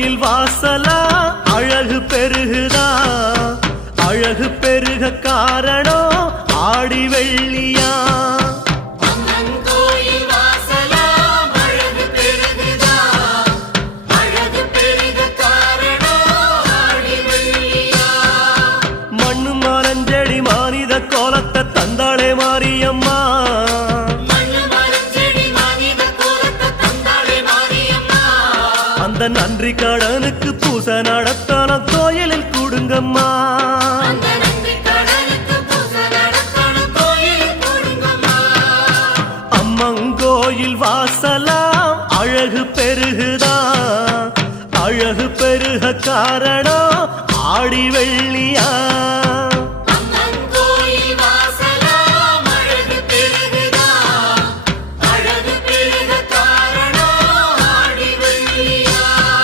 கோயில் வாசலா? அழகு பெருகுதா? அழகு பெருக காரணம் ஆடி வெள்ளியா? அந்த நன்றி கடனுக்கு பூசை நடத்தான கோயிலில் கூடுங்கம்மா. அம்மங்கோயில் வாசலாம் அழகு பெருகுதா? அழகு பெருக காரணம் ஆடி வெள்ளியா